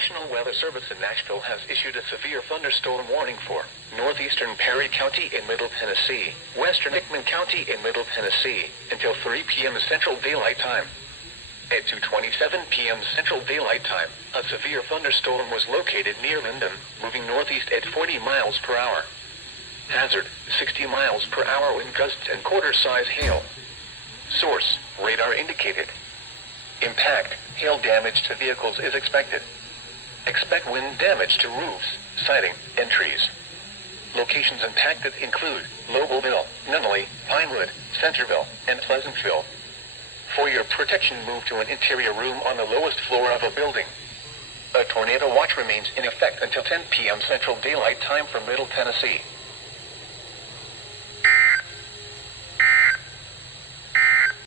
National Weather Service in Nashville has issued a severe thunderstorm warning for northeastern Perry County in Middle Tennessee, western Hickman County in Middle Tennessee, until 3 p.m. Central Daylight Time. At 2:27 p.m. Central Daylight Time, a severe thunderstorm was located near Linden, moving northeast at 40 miles per hour. Hazard, 60 miles per hour wind gusts and quarter-size hail. Source, radar indicated. Impact, hail damage to vehicles is expected. Expect wind damage to roofs, siding, and trees. Locations impacted include Lobelville, Nunnally, Pinewood, Centerville, and Pleasantville. For your protection, move to an interior room on the lowest floor of a building. A tornado watch remains in effect until 10 p.m. Central Daylight Time for Middle Tennessee.